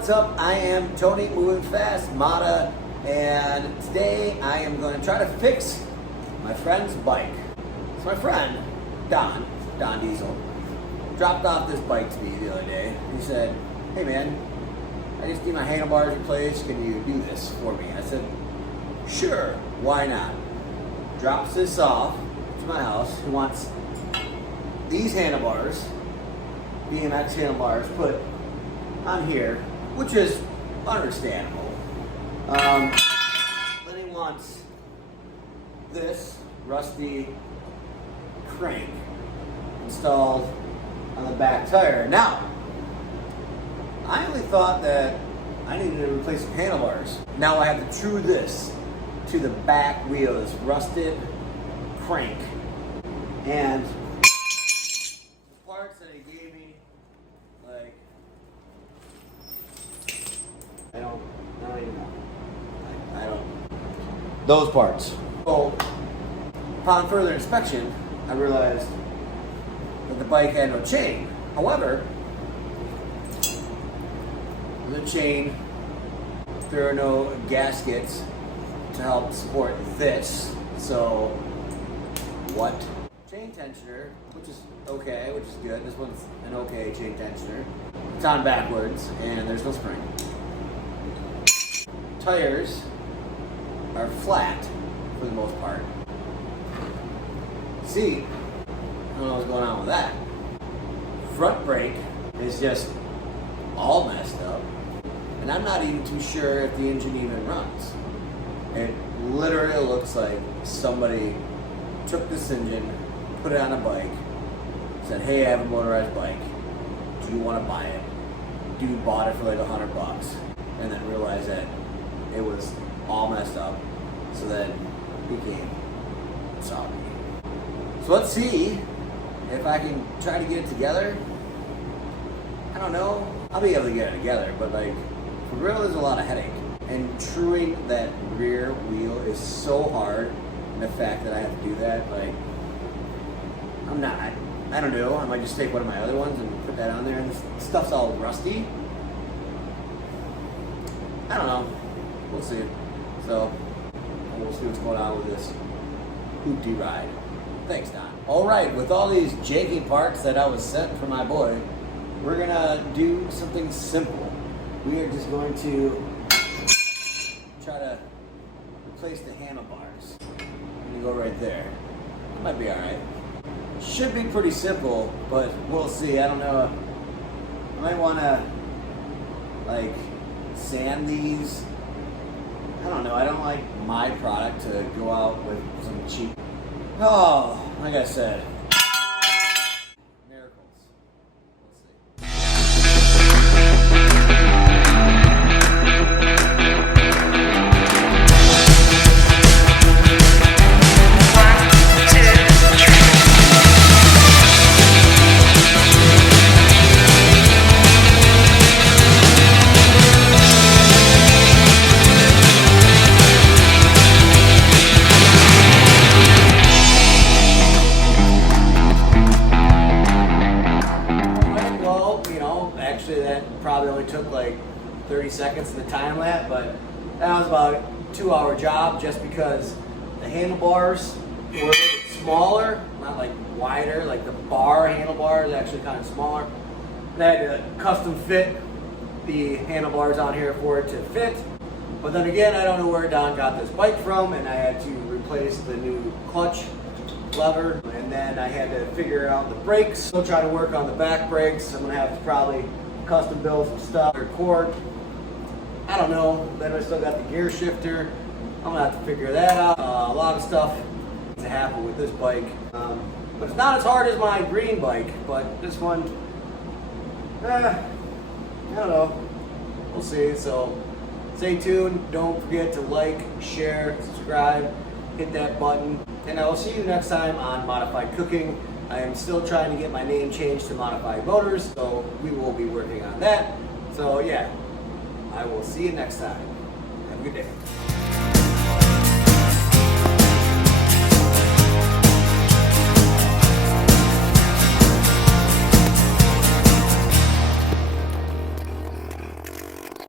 what's up? I am Tony Moving Fast Mata, and today I am going to try to fix my friend's bike. So my friend, Don Diesel, dropped off this bike to me the other day. He said, hey man, I just need my handlebars replaced. Can you do this for me? I said, sure, why not? Drops this off to my house. He wants these handlebars, BMX handlebars, put on here, which is understandable. Then he wants this rusty crank installed on the back tire. Now, I only thought that I needed to replace some handlebars. Now I have to true this to the back wheel, this rusted crank. And the parts that he gave me, like, I don't even know. I don't. Those parts. So, upon further inspection, I realized that the bike had no chain. However, the chain, there are no gaskets to help support this. So, what? Chain tensioner, which is okay, which is good. This one's an okay chain tensioner. It's on backwards, and there's no spring. Tires are flat for the most part. See, I don't know what's going on with that. Front brake is just all messed up, and I'm not even too sure if the engine even runs. It literally looks like somebody took this engine, put it on a bike, said, hey, I have a motorized bike. Do you want to buy it? Dude bought it for like $100, and then realized that it was all messed up. So then he came and saw me. So let's see if I can try to get it together. I don't know. I'll be able to get it together, but like, for real, there's a lot of headache. And truing that rear wheel is so hard. And the fact that I have to do that, like, I don't know. I might just take one of my other ones and put that on there. And this stuff's all rusty. I don't know. We'll see. So, we'll see what's going on with this hoopty ride. Thanks, Don. All right, with all these janky parts that I was sent from my boy, we're gonna do something simple. We are just going to try to replace the handlebars. I'm gonna go right there. It might be all right. Should be pretty simple, but we'll see. I don't know. I might wanna like sand these. I don't know. I don't like my product to go out with some cheap. Oh, like I said, miracles. Let's see. Actually, that probably only took like 30 seconds of the time lapse, but that was about a 2-hour job just because the handlebars were a little bit smaller, not like wider, like the bar handlebar is actually kind of smaller. And I had to custom fit the handlebars on here for it to fit. But then again, I don't know where Don got this bike from, and I had to replace the new clutch lever, and then I had to figure out the brakes. Still try to work on the back brakes. I'm gonna have to probably custom build some stuff or cord. I don't know. Then I still got the gear shifter. I'm gonna have to figure that out. A lot of stuff to happen with this bike, but it's not as hard as my green bike. But this one, I don't know. We'll see. So stay tuned. Don't forget to like, share, subscribe, hit that button. And I will see you next time on Modified Cooking. I am still trying to get my name changed to Modified Motors, so we will be working on that. So yeah, I will see you next time. Have a good day.